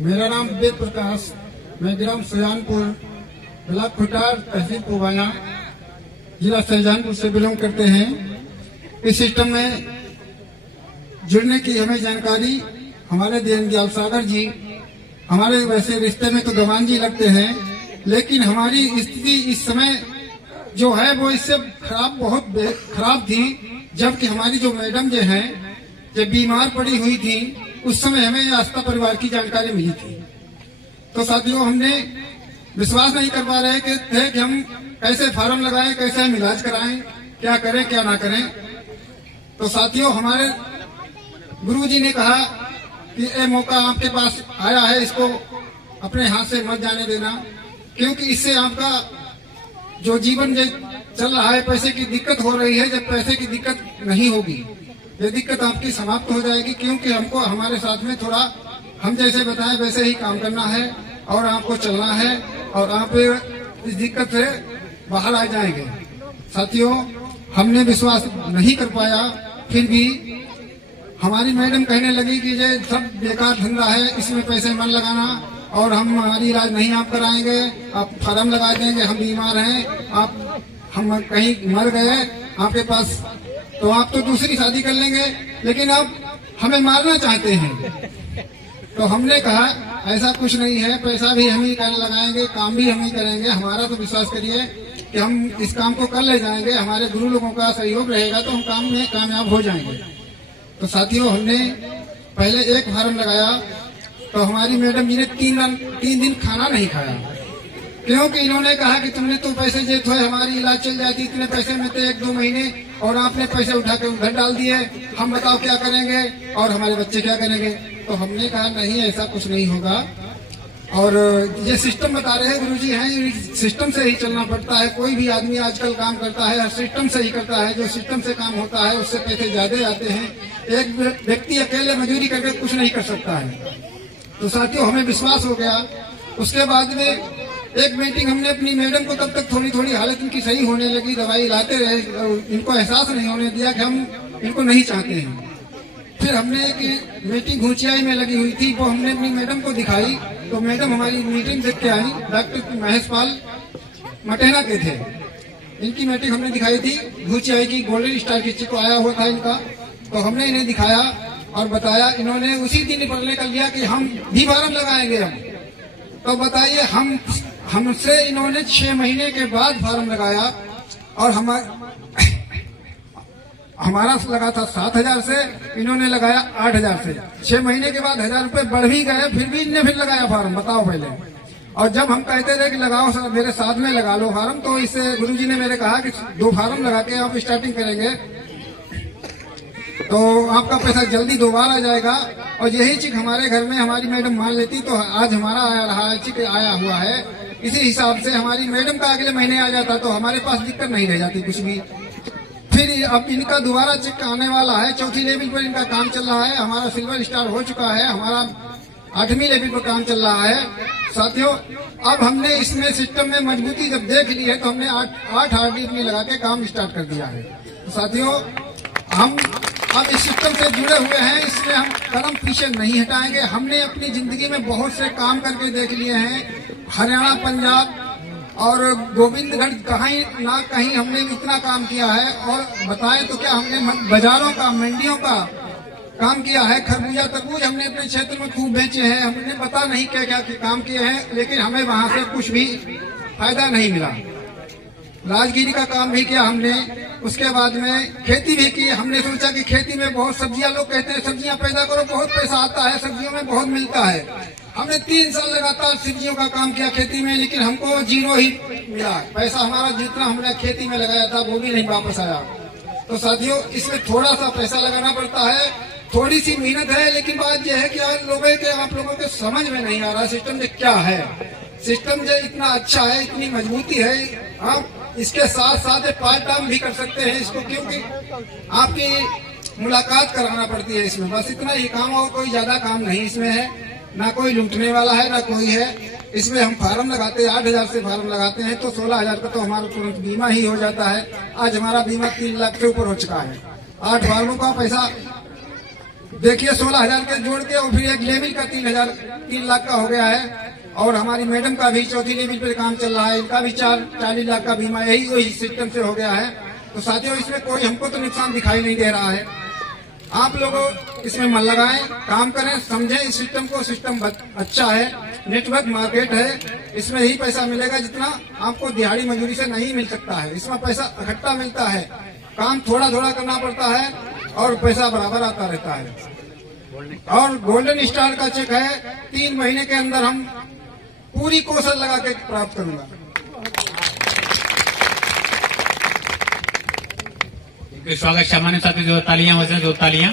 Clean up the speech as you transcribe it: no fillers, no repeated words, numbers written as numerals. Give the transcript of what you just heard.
मेरा नाम वेद प्रकाश, मैं ग्राम सुजानपुर, ब्लॉक खुटार, तहसील पुवाना, जिला शाहजहानपुर से बिलोंग करते हैं। इस सिस्टम में जुड़ने की हमें जानकारी हमारे दीनदयाल सागर जी, हमारे वैसे रिश्ते में तो गवान जी लगते हैं, लेकिन हमारी स्थिति इस समय जो है वो इससे बहुत खराब थी। जबकि हमारी जो मैडम जो हैं, जब बीमार पड़ी हुई थी, उस समय हमें आस्था परिवार की जानकारी मिली थी। तो साथियों, हमने विश्वास नहीं कर पा रहे थे कि हम कैसे फार्म लगाएं, कैसे हम इलाज कराएं, क्या करें क्या ना करें। तो साथियों, हमारे गुरुजी ने कहा कि ये मौका आपके पास आया है, इसको अपने हाथ से मत जाने देना, क्योंकि इससे आपका जो जीवन चल रहा है, पैसे की दिक्कत हो रही है, जब पैसे की दिक्कत नहीं होगी, ये दिक्कत आपकी समाप्त हो जाएगी। क्योंकि हमको हमारे साथ में थोड़ा हम जैसे बताएं वैसे ही काम करना है और आपको चलना है और आप इस दिक्कत से बाहर आ जाएंगे। साथियों, हमने विश्वास नहीं कर पाया, फिर भी हमारी मैडम कहने लगी कि ये सब बेकार धंधा है, इसमें पैसे मन लगाना और हम हमारी इलाज नहीं आप कराएंगे, आप फार्म लगा देंगे, हम बीमार हैं, हम कहीं मर गए आपके पास तो आप तो दूसरी शादी कर लेंगे, लेकिन आप हमें मारना चाहते हैं। तो हमने कहा ऐसा कुछ नहीं है, पैसा भी हम ही लगाएंगे, काम भी हम ही करेंगे, हमारा तो विश्वास करिए कि हम इस काम को कर ले जाएंगे, हमारे गुरु लोगों का सहयोग रहेगा तो हम काम में कामयाब हो जाएंगे। तो साथियों, हमने पहले एक फार्म लगाया तो हमारी मैडम जी ने 3 दिन खाना नहीं खाया, क्योंकि इन्होंने कहा कि तुमने तो पैसे जे थे हमारी इलाज चल जाती, इतने पैसे में तो 1-2 महीने, और आपने पैसे उठा के उधर डाल दिए, हम बताओ क्या करेंगे और हमारे बच्चे क्या करेंगे। तो हमने कहा नहीं, ऐसा कुछ नहीं होगा, और ये सिस्टम बता रहे हैं गुरुजी हैं, सिस्टम से ही चलना पड़ता है। कोई भी आदमी आजकल काम करता है सिस्टम से ही करता है, जो सिस्टम से काम होता है उससे पैसे ज्यादा आते हैं। एक व्यक्ति अकेले मजदूरी करके कुछ नहीं कर सकता है। तो साथियों, हमें विश्वास हो गया। उसके बाद में एक मीटिंग हमने अपनी मैडम को, तब तक थोड़ी थोड़ी हालत इनकी सही होने लगी, दवाई लाते रहे, इनको एहसास नहीं होने दिया कि हम इनको नहीं चाहते हैं। फिर हमने एक मीटिंग घुचियाई में लगी हुई थी, वो हमने अपनी मैडम को दिखाई, तो मैडम हमारी मीटिंग देख के आई, डॉक्टर महेश पाल मटेना के थे, इनकी मीटिंग हमने दिखाई थी। घुचियाई की गोल्डन स्टार की चिको आया हुआ था इनका, तो हमने इन्हें दिखाया और बताया। इन्होंने उसी दिन निर्णय कर लिया कि हम भी फार्म लगाएंगे हम। तो बताइए, हमसे इन्होंने 6 महीने के बाद फार्म लगाया और हमारा लगा था 7,000 से, इन्होंने लगाया 8,000 से। 6 महीने के बाद 1,000 रुपए बढ़ भी गए, फिर भी इनने फिर लगाया फार्म, बताओ पहले। और जब हम कहते थे कि लगाओ सर, मेरे साथ में लगा लो फार्म, तो इससे गुरुजी ने मेरे कहा कि 2 फार्म लगा के आप स्टार्टिंग करेंगे तो आपका पैसा जल्दी दोबारा आ जाएगा। और यही चीज हमारे घर में हमारी मैडम मान लेती तो आज हमारा आया रहा चीज आया हुआ है। इसी हिसाब से हमारी मैडम का अगले महीने आ जाता तो हमारे पास दिक्कत नहीं रह जाती कुछ भी। फिर अब इनका दोबारा चेक आने वाला है, 4थी लेवल पर इनका काम चल रहा है, हमारा सिल्वर स्टार हो चुका है, हमारा 8वीं लेवल पर काम चल रहा है। साथियों, अब हमने इसमें सिस्टम में मजबूती जब देख ली है तो हमने 8 RD लगा के काम स्टार्ट कर दिया है। तो साथियों, हम अब इस सिस्टम से जुड़े हुए हैं, इसमें हम कदम पीछे नहीं हटाएंगे। हमने अपनी जिंदगी में बहुत से काम करके देख लिए हैं, हरियाणा, पंजाब और गोविंदगढ़, कहीं ना कहीं हमने इतना काम किया है। और बताएं तो क्या, हमने बाजारों का, मंडियों का काम किया है, खरबूजा तरबूज हमने अपने क्षेत्र में खूब बेचे हैं, हमने पता नहीं क्या क्या काम किए हैं, लेकिन हमें वहां से कुछ भी फायदा नहीं मिला। राजगिरी का काम भी किया हमने, उसके बाद में खेती भी की। हमने सोचा कि खेती में बहुत सब्जियां, लोग कहते हैं सब्जियां पैदा करो, बहुत पैसा आता है, सब्जियों में बहुत मिलता है। हमने 3 साल लगातार सब्जियों का काम किया खेती में, लेकिन हमको 0 ही मिला। पैसा हमारा जितना हमने खेती में लगाया था वो भी नहीं वापस आया। तो साथियों, इसमें थोड़ा सा पैसा लगाना पड़ता है, थोड़ी सी मेहनत है, लेकिन बात यह है कि आप लोगों के समझ में नहीं आ रहा सिस्टम जो क्या है। सिस्टम जो इतना अच्छा है, इतनी मजबूती है, आप इसके साथ साथ पार्ट टाइम भी कर सकते हैं इसको, क्योंकि आपकी मुलाकात कराना पड़ती है इसमें, बस इतना ही काम, और कोई ज्यादा काम नहीं इसमें है, ना कोई लूटने वाला है ना कोई है। इसमें हम फार्म लगाते हैं, 8,000 से फार्म लगाते हैं तो 16,000 का तो हमारा तुरंत बीमा ही हो जाता है। आज हमारा बीमा 3 लाख से ऊपर हो चुका है। 8 फार्मों का पैसा देखिए 16,000 के जोड़ के और फिर एक लेवल का 3 लाख का हो गया है। और हमारी मैडम का भी चौथी लेवल पे काम चल रहा है, इनका भी 40 लाख का बीमा यही वही सिस्टम से हो गया है। तो साथियों इसमें कोई हमको तो नुकसान दिखाई नहीं दे रहा है। आप लोग इसमें मन लगाएं, काम करें, समझें इस सिस्टम को। सिस्टम अच्छा है, नेटवर्क मार्केट है, इसमें ही पैसा मिलेगा जितना आपको दिहाड़ी मजदूरी से नहीं मिल सकता है। इसमें पैसा इकट्ठा मिलता है, काम थोड़ा थोड़ा करना पड़ता है और पैसा बराबर आता रहता है। और गोल्डन स्टार का चेक है, 3 महीने के अंदर हम पूरी कोशिश लगा के प्राप्त करूंगा। स्वागत सामान्य साथी जो तालियां हो जाए, 2 तालियां।